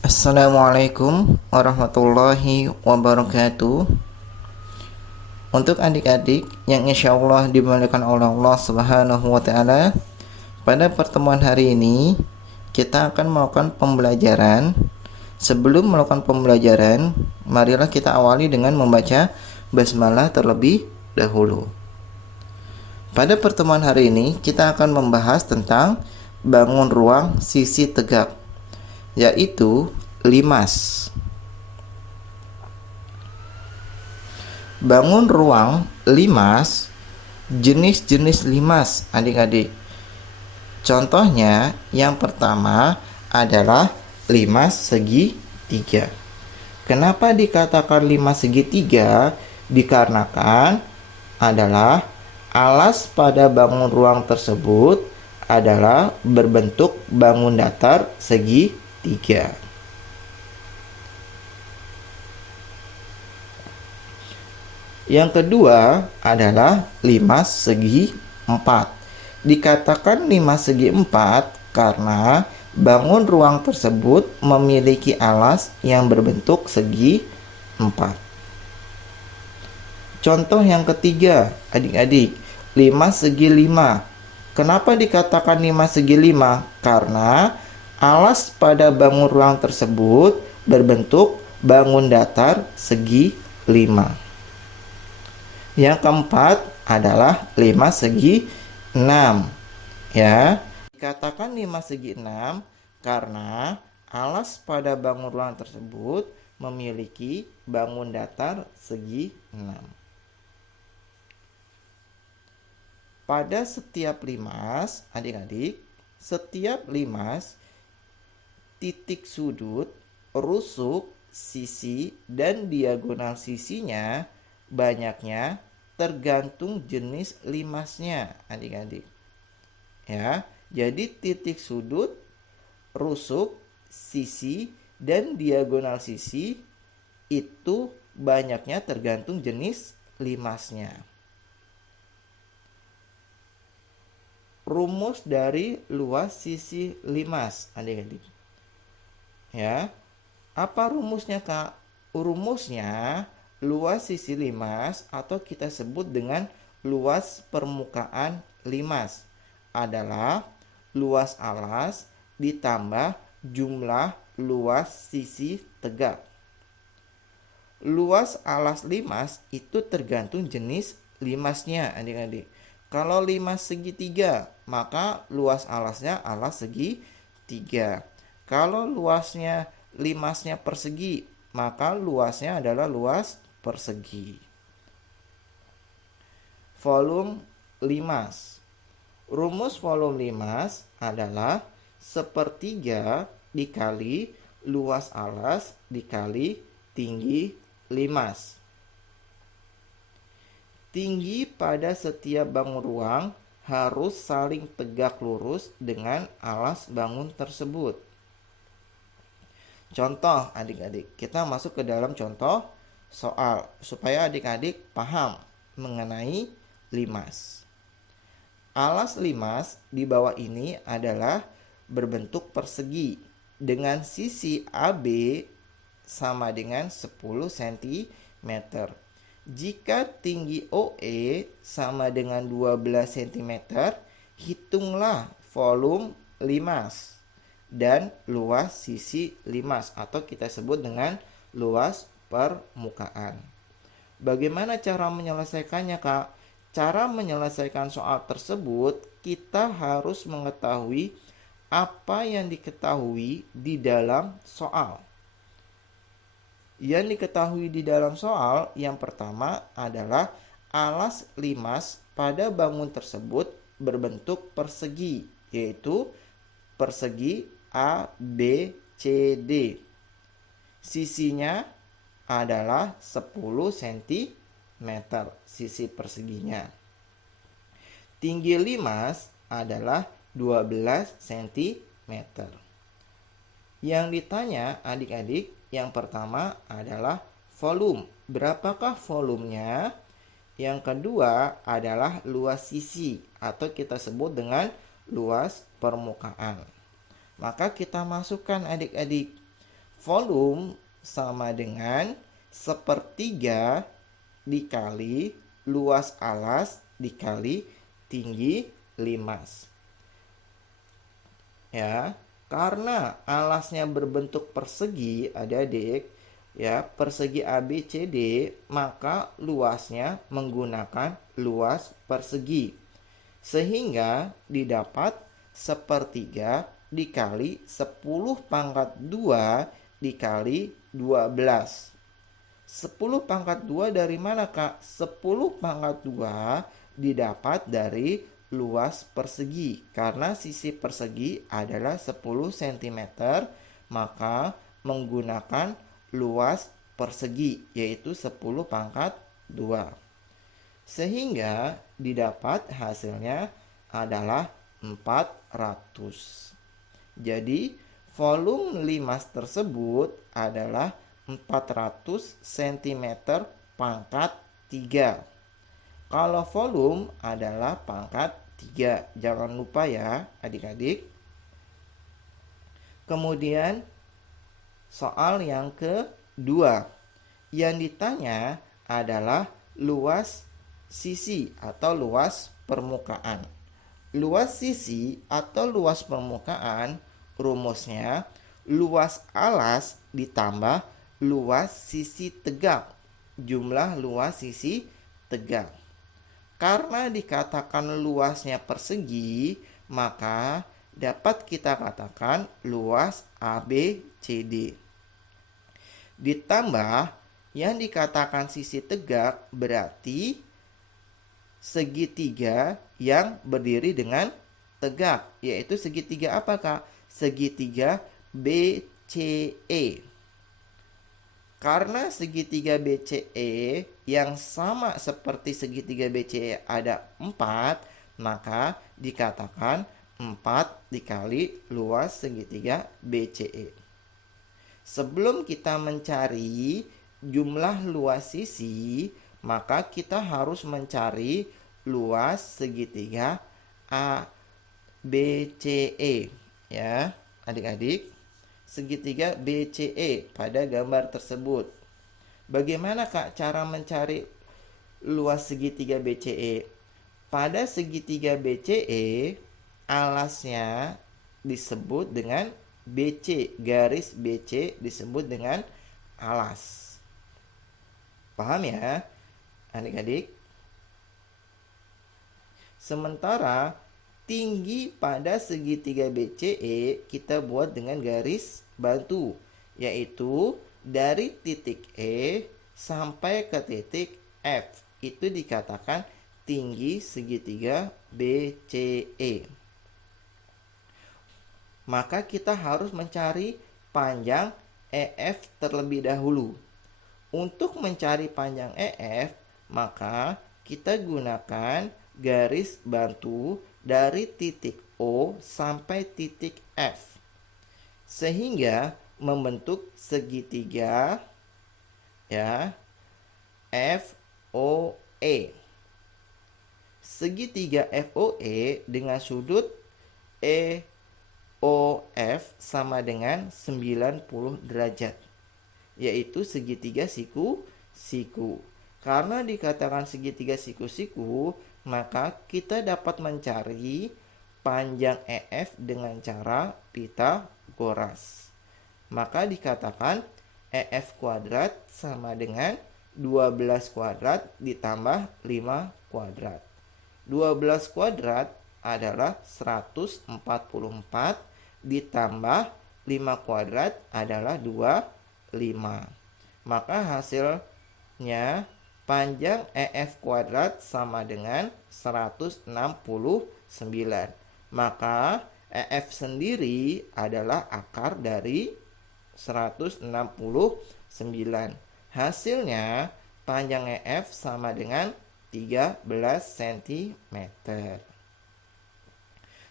Assalamualaikum warahmatullahi wabarakatuh. Untuk adik-adik yang insya Allah dimuliakan oleh Allah Subhanahu wa Ta'ala, pada pertemuan hari ini kita akan melakukan pembelajaran. Sebelum melakukan pembelajaran, marilah kita awali dengan membaca basmalah terlebih dahulu. Pada pertemuan hari ini kita akan membahas tentang bangun ruang sisi tegak, yaitu limas. Bangun ruang limas, jenis-jenis limas adik-adik. Contohnya yang pertama adalah limas segitiga. Kenapa dikatakan limas segitiga? Dikarenakan adalah alas pada bangun ruang tersebut adalah berbentuk bangun datar segitiga. Yang kedua adalah limas segi empat. Dikatakan limas segi empat karena bangun ruang tersebut memiliki alas yang berbentuk segi empat. Contoh yang ketiga, adik-adik, limas segi lima. Kenapa dikatakan limas segi lima? Karena alas pada bangun ruang tersebut berbentuk bangun datar segi lima. Yang keempat adalah limas segi 6. Ya, dikatakan limas segi 6 karena alas pada bangun ruang tersebut memiliki bangun datar segi 6. Pada setiap limas, adik-adik, setiap limas, titik sudut, rusuk, sisi, dan diagonal sisinya banyaknya tergantung jenis limasnya, adik-adik. Ya, jadi titik sudut, rusuk, sisi, dan diagonal sisi itu banyaknya tergantung jenis limasnya. Rumus dari luas sisi limas, adik-adik. Ya, apa rumusnya, Kak? Rumusnya luas sisi limas atau kita sebut dengan luas permukaan limas adalah luas alas ditambah jumlah luas sisi tegak. Luas alas limas itu tergantung jenis limasnya, adik-adik. Kalau limas segitiga, maka luas alasnya alas segitiga. Kalau luasnya limasnya persegi, maka luasnya adalah luas persegi. Volume limas. Rumus volume limas adalah sepertiga dikali luas alas dikali tinggi limas. Tinggi pada setiap bangun ruang harus saling tegak lurus dengan alas bangun tersebut. Contoh adik-adik, kita masuk ke dalam contoh soal supaya adik-adik paham mengenai limas. Alas limas di bawah ini adalah berbentuk persegi dengan sisi AB sama dengan 10 cm. Jika tinggi OE sama dengan 12 cm, hitunglah volume limas dan luas sisi limas atau kita sebut dengan luas permukaan. Bagaimana cara menyelesaikannya, Kak? Cara menyelesaikan soal tersebut kita harus mengetahui apa yang diketahui di dalam soal. Yang diketahui di dalam soal yang pertama adalah alas limas pada bangun tersebut berbentuk persegi, yaitu persegi A, B, C, D. Sisinya adalah 10 cm sisi perseginya. Tinggi limas adalah 12 cm. Yang ditanya adik-adik yang pertama adalah volume. Berapakah volumenya? Yang kedua adalah luas sisi atau kita sebut dengan luas permukaan. Maka kita masukkan adik-adik. volume sama dengan sepertiga dikali luas alas dikali tinggi limas. Ya, karena alasnya berbentuk persegi, adik-adik, ya, persegi ABCD, maka luasnya menggunakan luas persegi. Sehingga didapat sepertiga dikali 10 pangkat 2 dikali 12. 10 pangkat 2 dari mana, Kak? 10 pangkat 2 didapat dari luas persegi. Karena sisi persegi adalah 10 cm, maka menggunakan luas persegi, yaitu 10 pangkat 2. Sehingga didapat hasilnya adalah 400. Jadi volume limas tersebut adalah 400 cm pangkat 3. Kalau volume adalah pangkat 3. Jangan lupa ya adik-adik. Kemudian soal yang kedua. Yang ditanya adalah luas sisi atau luas permukaan. Luas sisi atau luas permukaan rumusnya luas alas ditambah luas sisi tegak. Jumlah luas sisi tegak. Karena dikatakan luasnya persegi, maka dapat kita katakan luas ABCD. Ditambah yang dikatakan sisi tegak berarti segitiga yang berdiri dengan tegak, yaitu segitiga apa, Kak? Segitiga BCE. Karena segitiga BCE yang sama seperti segitiga BCE ada 4, maka dikatakan 4 dikali luas segitiga BCE. Sebelum kita mencari jumlah luas sisi, maka kita harus mencari luas segitiga ABCE. Ya, adik-adik. Segitiga BCE pada gambar tersebut. Bagaimana, Kak, cara mencari luas segitiga BCE? Pada segitiga BCE, alasnya disebut dengan BC, garis BC disebut dengan alas. Paham ya, adik-adik? Sementara tinggi pada segitiga BCE kita buat dengan garis bantu, yaitu dari titik E sampai ke titik F. Itu dikatakan tinggi segitiga BCE. Maka kita harus mencari panjang EF terlebih dahulu. Untuk mencari panjang EF, maka kita gunakan garis bantu dari titik O sampai titik F, sehingga membentuk segitiga ya FOE. Segitiga FOE dengan sudut EOF sama dengan 90 derajat, yaitu segitiga siku-siku. Karena dikatakan segitiga siku-siku, maka kita dapat mencari panjang EF dengan cara Pythagoras. Maka dikatakan EF kuadrat sama dengan 12 kuadrat ditambah 5 kuadrat. 12 kuadrat adalah 144 ditambah 5 kuadrat adalah 25. Maka hasilnya panjang EF kuadrat sama dengan 169. Maka EF sendiri adalah akar dari 169. Hasilnya panjang EF sama dengan 13 cm.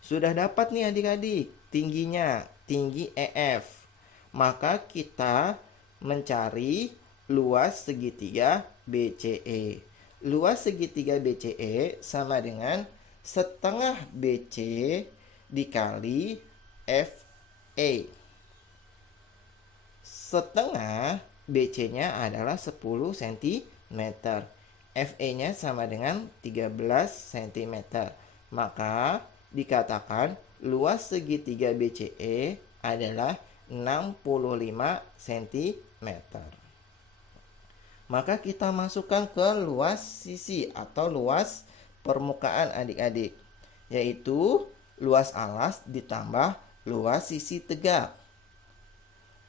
Sudah dapat nih adik-adik tingginya, tinggi EF. Maka kita mencari luas segitiga BCE. Luas segitiga BCE sama dengan setengah BC dikali FE. setengah BC-nya adalah 10 cm. FE-nya sama dengan 13 cm. Maka dikatakan luas segitiga BCE adalah 65 cm. Maka kita masukkan ke luas sisi atau luas permukaan adik-adik, yaitu luas alas ditambah luas sisi tegak.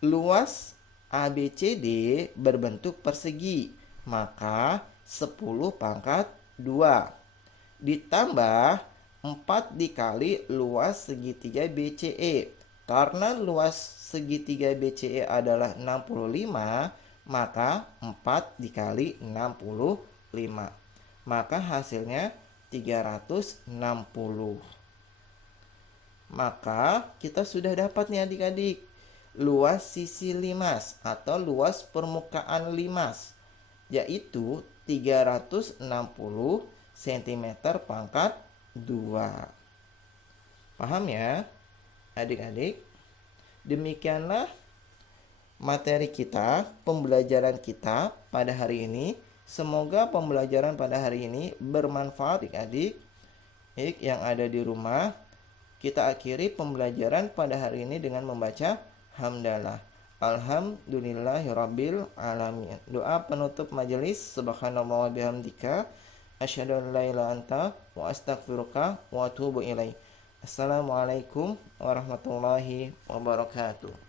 Luas ABCD berbentuk persegi, maka 10 pangkat 2 ditambah 4 dikali luas segitiga BCE. Karena luas segitiga BCE adalah 65, maka 4 dikali 65. Maka hasilnya 360. Maka kita sudah dapat nih adik-adik luas sisi limas atau luas permukaan limas, yaitu 360 cm pangkat 2. Paham ya adik-adik? Demikianlah materi kita, pembelajaran kita pada hari ini. Semoga pembelajaran pada hari ini bermanfaat adik-adik yang ada di rumah. Kita akhiri pembelajaran pada hari ini dengan membaca hamdalah. Alhamdulillahirabbil alamin. Doa penutup majelis. Subhanallah wa bihamdika asyhadu an la ilaha anta wa astaghfiruka wa atubu ilaik. Assalamualaikum warahmatullahi wabarakatuh.